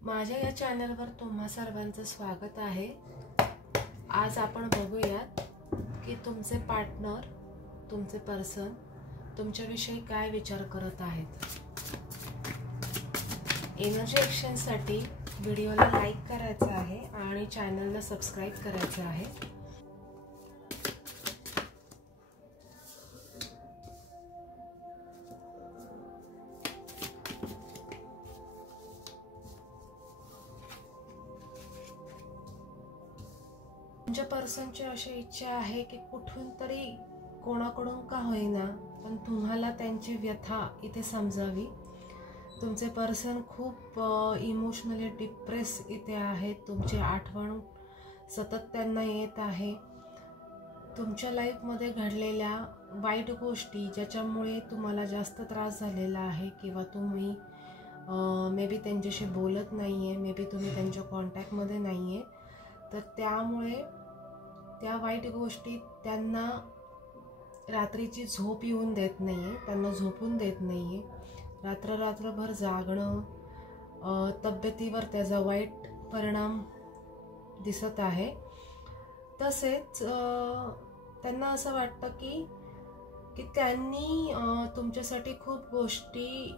माझ्या या चॅनलवर तुम्हा सर्वांचं स्वागत आहे। आज आपण बघूयात की तुमचे पार्टनर, तुमचे पर्सन तुमच्याविषयी काय विचार करत आहेत। एनर्जी एक्सचेंजसाठी व्हिडिओला लाईक करायचा आहे आणि चॅनलला सबस्क्राइब करायचं आहे। तुमच्या पर्सनची अशी इच्छा आहे की कुठून तरी कोणाकडून का होईना पण तुम्हाला त्यांची व्यथा इथे समजावी। तुमचे पर्सन खूप इमोशनली डिप्रेस इथे आहेत। तुमची आठवण सतत त्यांना येत आहे। तुमच्या लाईफमध्ये घडलेल्या वाईट गोष्टी ज्याच्यामुळे तुम्हाला जास्त त्रास झालेला आहे किंवा तुम्ही मे बी त्यांच्याशी बोलत नाही आहे, मे बी तुम्ही त्यांच्या कॉन्टॅक्टमध्ये नाही आहे, तर त्यामुळे त्या वाईट गोष्टी त्यांना रात्रीची झोप येऊन देत नाही आहे, त्यांना झोपून देत नाही आहे। रात्रभर जागणं, तब्येतीवर त्याचा वाईट परिणाम दिसत आहे। तसेच त्यांना असं वाटतं की त्यांनी तुमच्यासाठी खूप गोष्टी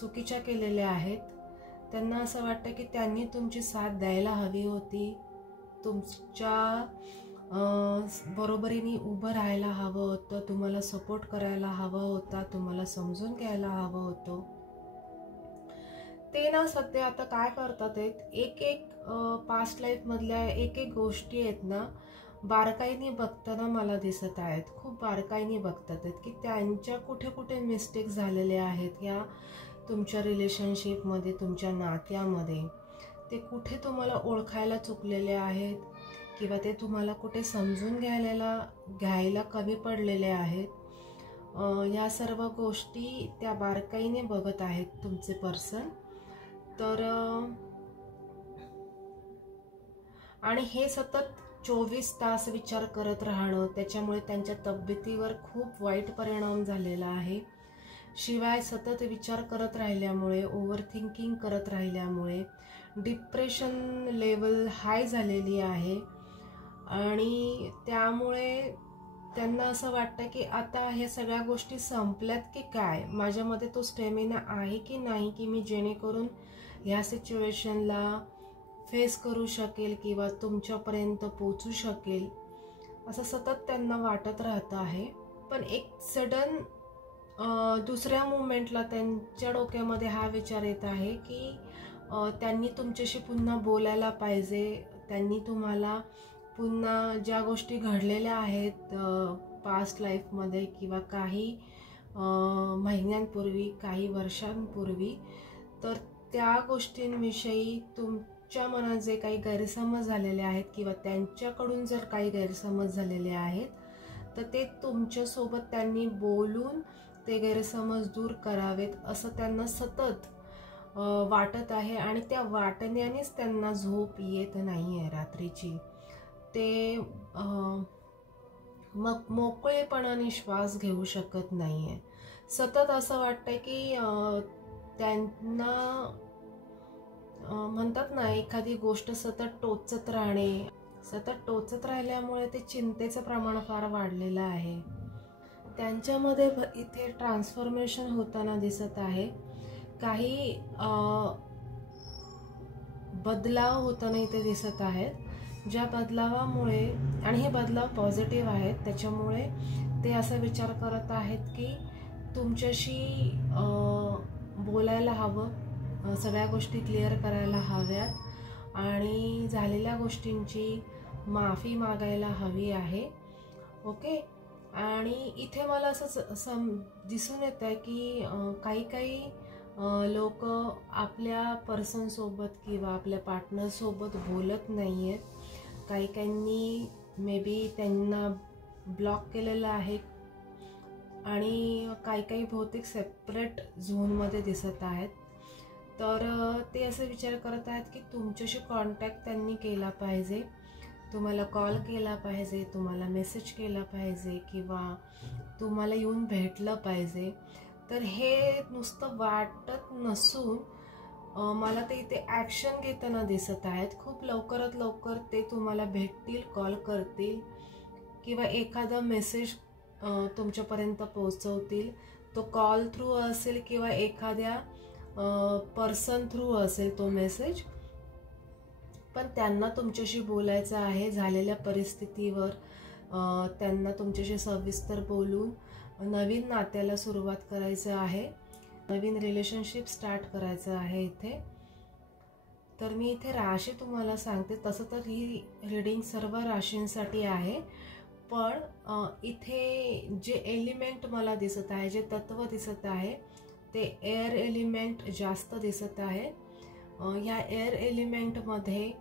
चुकीच्या केलेल्या आहेत। त्यांना असं वाटतं की त्यांनी तुमची साथ द्यायला हवी होती, तुमच्या बरोबरीने उभं राहायला हवं होतं, तुम्हाला सपोर्ट करायला हवा होता, तुम्हाला समजून घ्यायला हवं होतं। ते ना सध्या आता काय करतात एक पास्ट लाईफ मधल्या एक गोष्टी आहेत ना बारकाईने बघताना मला दिसत आहेत। खूप बारकाईने बघतात आहेत की त्यांच्या कुठे कुठे मिस्टेक झालेले आहेत या तुमच्या रिलेशनशिपमध्ये, तुमच्या नात्यामध्ये। ते कुठे तुम्हाला ओळखायला चुकलेले आहेत किंवा ते तुम्हाला कुठे समजून घ्यायला कमी पडलेले आहेत। या सर्व गोष्टी त्या बारकाईने बघत आहेत तुमचे पर्सन। तर आणि हे सतत 24 तास विचार करत राहणं त्याच्यामुळे त्यांच्या तब्येतीवर खूप वाईट परिणाम झालेला आहे। शिवाय सतत विचार करत राहिल्यामुळे, ओव्हर थिंकिंग करत राहिल्यामुळे डिप्रेशन लेवल हाय झालेली आहे आणि त्यामुळे त्यांना असं वाटतं की आता ह्या सगळ्या गोष्टी संपल्यात की काय, माझ्यामध्ये तो स्टॅमिना आहे की नाही की मी जेणेकरून ह्या सिच्युएशनला फेस करू शकेल किंवा तुमच्यापर्यंत पोहोचू शकेल, असं सतत त्यांना वाटत राहतं आहे। पण एक सडन दुसऱ्या मोमेंटला त्यांच्या डोक्यामध्ये हा विचार येत आहे की त्यांनी तुमच्याशी पुन्हा बोलायला पाहिजे, त्यांनी तुम्हाला पुन्हा ज्या गोष्टी घडलेल्या आहेत पास्ट लाईफमध्ये किंवा काही महिन्यांपूर्वी, काही वर्षांपूर्वी, तर त्या गोष्टींविषयी तुमच्या मनात जे काही गैरसमज झालेले आहेत किंवा त्यांच्याकडून जर काही गैरसमज झालेले आहेत तर ते तुमच्यासोबत त्यांनी बोलून ते गैरसमज दूर करावेत असं त्यांना सतत वाटत आहे आणि त्या वाटण्यानेच त्यांना झोप येत नाही आहे रात्रीची। ते मग मोकळेपणाने श्वास घेऊ शकत नाही आहे। सतत असं वाटतं की त्यांना म्हणतात ना एखादी गोष्ट सतत टोचत राहणे, सतत टोचत राहिल्यामुळे ते चिंतेचं प्रमाण फार वाढलेलं आहे। त्यांच्यामध्ये इथे ट्रान्सफॉर्मेशन होताना दिसत आहे, काही बदलाव होताना इथे दिसत आहेत, ज्या बदलावामुळे, आणि हे बदलाव पॉझिटिव्ह आहेत, त्याच्यामुळे ते असा विचार करत आहेत की तुमच्याशी बोलायला हवं, सगळ्या गोष्टी क्लिअर करायला हव्यात आणि झालेल्या गोष्टींची माफी मागायला हवी आहे। ओके। आणि इथे मला असं दिसून येत आहे की काही लोक आपल्या पर्सनसोबत किंवा आपल्या पार्टनरसोबत बोलत नाही आहेत। काहींनी मे बी त्यांना ब्लॉक केलेलं आहे आणि काही बहुतेक सेपरेट झोनमध्ये दिसत आहेत। तर ते असे विचार करत आहेत की तुमच्याशी कॉन्टॅक्ट त्यांनी केला पाहिजे, तुम्हाला कॉल केला पाहिजे, तुम्हाला मेसेज केला पाहिजे किंवा तुम्हाला येऊन भेटलं पाहिजे। तर हे नुसतं वाटत नसून मला ते इथे ॲक्शन घेताना दिसत आहेत. खूप लवकरात लवकर ते तुम्हाला भेटतील, कॉल करतील किंवा एखादा मेसेज तुमच्यापर्यंत पोहोचवतील. तो कॉल थ्रू असेल किंवा एखाद्या पर्सन थ्रू असेल तो मेसेज, पण त्यांना तुमच्याशी बोलायचं आहे. झालेल्या परिस्थितीवर त्यांना तुमच्याशी सविस्तर बोलून नवीन नात्याला सुरुवात करायचं आहे, नवीन रिलेशनशिप स्टार्ट करायचं आहे इथे. तर मी इथे राशी तुम्हाला सांगते. तसं तर ही रीडिंग सर्व राशींसाठी आहे, पण इथे जे एलिमेंट मला दिसत आहे, जे तत्व दिसत आहे, ते एअर एलिमेंट जास्त दिसत आहे. या एअर एलिमेंटमध्ये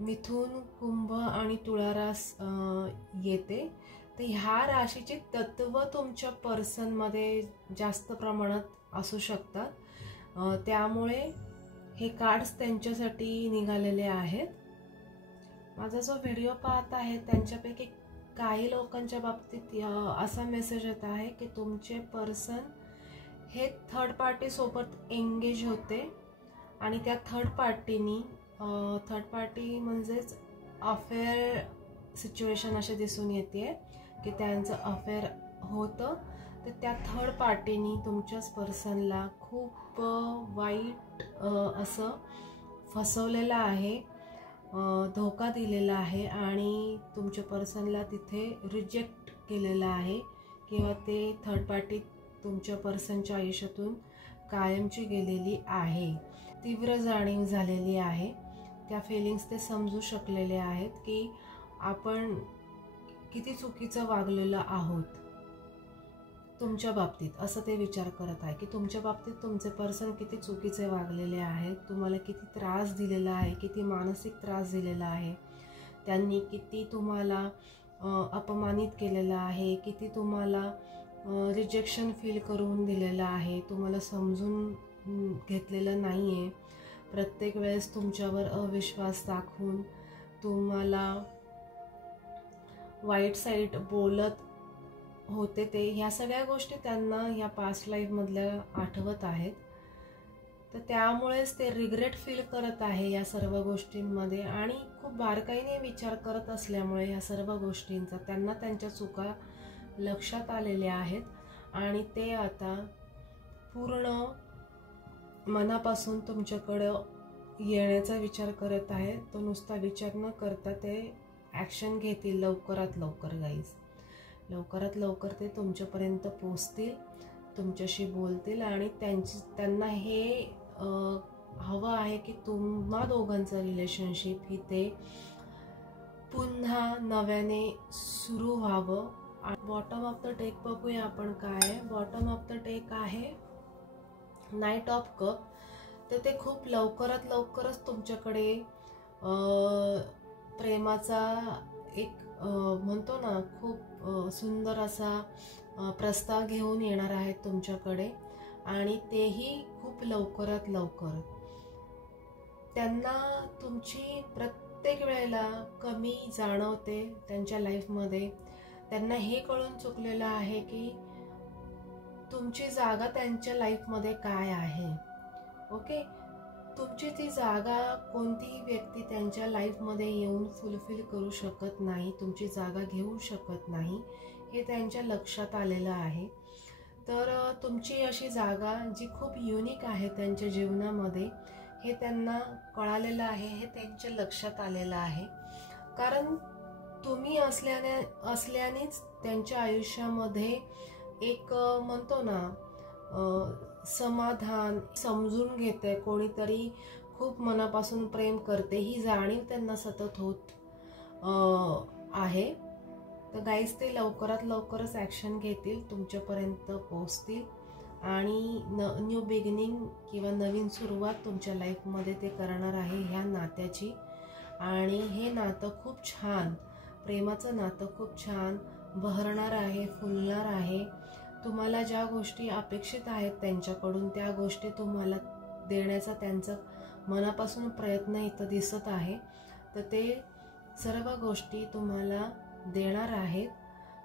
मिथुन, कुंभ आणि तुळा राशी येते. तर ह्या राशीचे तत्व तुमच्या पर्सनमध्ये जास्त प्रमाणात असू शकतात. त्यामुळे हे कार्ड्स त्यांच्यासाठी निघालेले आहेत. माझा जो व्हिडिओ पाहत आहे त्यांच्यापैकी काही लोकांच्या बाबतीत असा मेसेज येत आहे की तुमचे पर्सन हे थर्ड पार्टी सोबत एंगेज होते आणि त्या थर्ड पार्टी म्हणजेच अफेअर सिच्युएशन असे दिसून येते की त्यांचं अफेअर होतं. तर त्या थर्ड पार्टीनी तुमच्याच पर्सनला खूप वाईट असं फसवलेलं आहे, धोका दिलेला आहे आणि तुमच्या पर्सनला तिथे रिजेक्ट केलेलं आहे किंवा ते थर्ड पार्टी तुमच्या पर्सनच्या आयुष्यातून कायमची गेलेली आहे. तीव्र जाणीव झालेली आहे. त्या फिलिंग्स ते समजू शकलेले आहेत की आपण किती चुकीचं वागलेलं आहोत तुमच्या बाबतीत, असं ते विचार करत आहे की तुमच्या बाबतीत तुमचे पर्सन किती चुकीचे वागलेले आहेत, तुम्हाला किती त्रास दिलेला आहे, किती मानसिक त्रास दिलेला आहे, त्यांनी किती तुम्हाला अपमानित केलेलं आहे, किती तुम्हाला रिजेक्शन फील करून दिलेलं आहे, तुम्हाला समजून घेतलेलं नाही आहे, प्रत्येक वेळेस तुमच्यावर अविश्वास दाखवून तुम्हाला वाईट साईड बोलत होते. ते ह्या सगळ्या गोष्टी त्यांना ह्या पास्ट लाईफमधल्या आठवत आहेत. तर त्यामुळेच ते रिग्रेट फील करत आहे या सर्व गोष्टींमध्ये आणि खूप बारकाईने विचार करत असल्यामुळे ह्या सर्व गोष्टींचा त्यांना त्यांच्या चुका लक्षात आलेल्या आहेत आणि ते आता पूर्ण मनापासून तुमच्याकडं येण्याचा विचार करत आहे. तो नुसता विचार न करता ते ॲक्शन घेतील लवकरात लवकर. गाईज, लवकरात लवकर ते तुमच्यापर्यंत पोचतील, तुमच्याशी बोलतील आणि त्यांना हे हवं आहे की तुम्हा दोघांचं रिलेशनशिप ही ते पुन्हा नव्याने सुरू व्हावं. बॉटम ऑफ द डेक बघूया आपण काय आहे. बॉटम ऑफ द डेक आहे नाईट ऑफ कप. तर ते खूप लवकरात लवकरच तुमच्याकडे प्रेमाचा एक म्हणतो ना खूप सुंदर असा प्रस्ताव घेऊन येणार आहेत तुमच्याकडे आणि तेही खूप लवकरात लवकर. त्यांना तुमची प्रत्येक वेळेला कमी जाणवते त्यांच्या लाईफमध्ये. त्यांना हे कळून चुकलेलं आहे की तुमची जागा त्यांच्या लाईफमध्ये काय आहे. ओके, तुमची ती जागा कोणतीही व्यक्ती त्यांच्या लाईफमध्ये येऊन फुलफिल करू शकत नाही, तुमची जागा घेऊ शकत नाही, हे त्यांच्या लक्षात आलेलं आहे. तर तुमची अशी जागा जी खूप युनिक आहे त्यांच्या जीवनामध्ये हे त्यांना कळालेलं आहे, हे त्यांच्या लक्षात आलेलं आहे. कारण तुम्ही असल्यानेच त्यांच्या आयुष्यामध्ये एक म्हणतो ना समाधान, समजून घेते कोणीतरी, खूप मनापासून प्रेम करते, ही जाणीव त्यांना सतत होत आहे. तर गाईज, ते लवकरात लवकरच ॲक्शन घेतील, तुमच्यापर्यंत पोहोचतील आणि न्यू बिगिनिंग किंवा नवीन सुरुवात तुमच्या लाईफमध्ये ते करणार आहे ह्या नात्याची. आणि हे नातं खूप छान, प्रेमाचं नातं खूप छान बहरणार आहे, फुलणार आहे. तुम्हाला ज्या गोष्टी अपेक्षित आहेत त्यांच्याकडून त्या गोष्टी तुम्हाला देण्याचा त्यांचा मनापासून प्रयत्न इथं दिसत आहे. तर ते सर्व गोष्टी तुम्हाला देणार आहेत.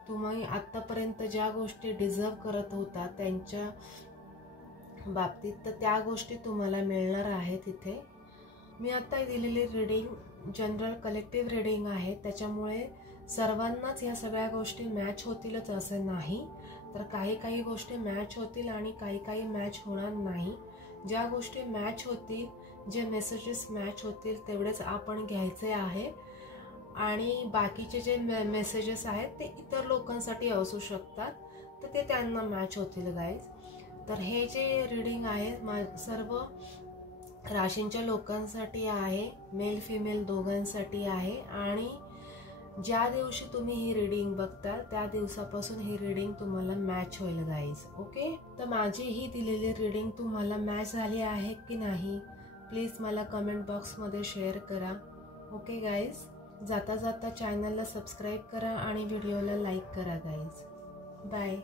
तुम्ही आत्तापर्यंत ज्या गोष्टी डिझर्व करत होता त्यांच्या बाबतीत, तर त्या गोष्टी तुम्हाला मिळणार आहेत इथे. मी आत्ता दिलेली रीडिंग जनरल कलेक्टिव्ह रीडिंग आहे, त्याच्यामुळे सर्वांनाच या सगळ्या गोष्टी मॅच होतीलच असं नाही. तर काही गोष्टी मॅच होतील आणि काही मॅच होणार नाही. ज्या गोष्टी मॅच होतील, जे मेसेजेस मॅच होतील तेवढेच आपण घ्यायचे आहे. आणि बाकीचे जे मेसेजेस आहेत ते इतर लोकांसाठी असू शकतात, तर ते त्यांना मॅच होतील गाईज. तर हे जे रीडिंग आहे सर्व राशींच्या लोकांसाठी आहे, मेल फिमेल दोघांसाठी आहे. आणि ज्या दिवशी तुम्ही ही रीडिंग बघता त्या दिवसापासून ही रीडिंग तुम्हाला मॅच होईल गाईज. ओके, तर माझी ही दिलेली रीडिंग तुम्हाला मॅच झाली आहे की नाही प्लीज मला कमेंट बॉक्समध्ये शेअर करा. ओके गाईज, जाता जाता चॅनलला सबस्क्राईब करा आणि व्हिडिओला लाईक करा गाईज. बाय.